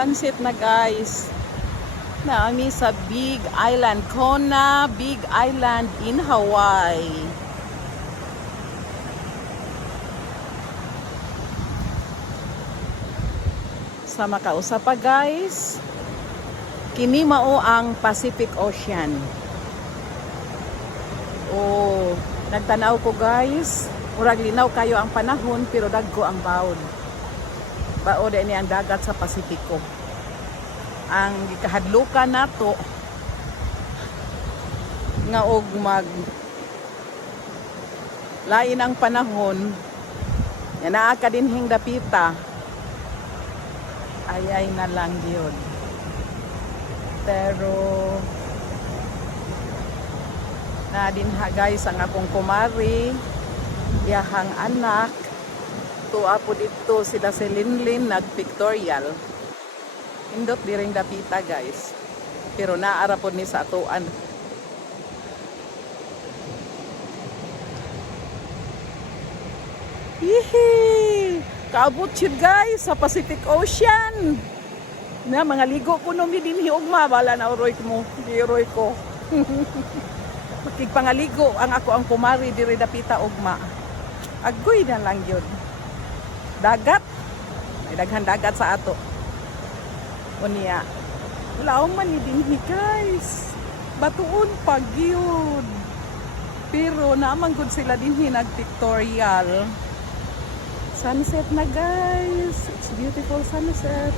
Sunset na guys. Naami sa Big Island, Kona Big Island in Hawaii. Sa makausap pa guys, kini mao ang Pacific Ocean. Oh, nagtanaw ko guys, murag linaw kayo ang panahon pero dagko ang bawod. Baod ini ang dagat sa Pasipiko. Ang gikahadlukan nato nga og mag lain ang panahon nga naa ka dinhing dapita ayay na lang yun. Pero na dinha guys ang akong kumari, iyahang anak tuwa po dito sila si Linlin nag-pictorial. Indot di ring dapita guys. Pero naara po ni sa atuan. Hihi! Kaabot yun guys sa Pacific Ocean. Na mga ligo ko nung din hiugma. Bala na uroy mo. Di uroy ko. Makigpangaligo ang ako ang kumari di rin dapita ugma. Agoy na lang yun. Dagat. May daghan dagat sa ato. Unya, lao man ni dinhi guys. Batuon pag yun. Pero naman gud sila dinhi nag-pictorial. Sunset na guys. It's beautiful sunset.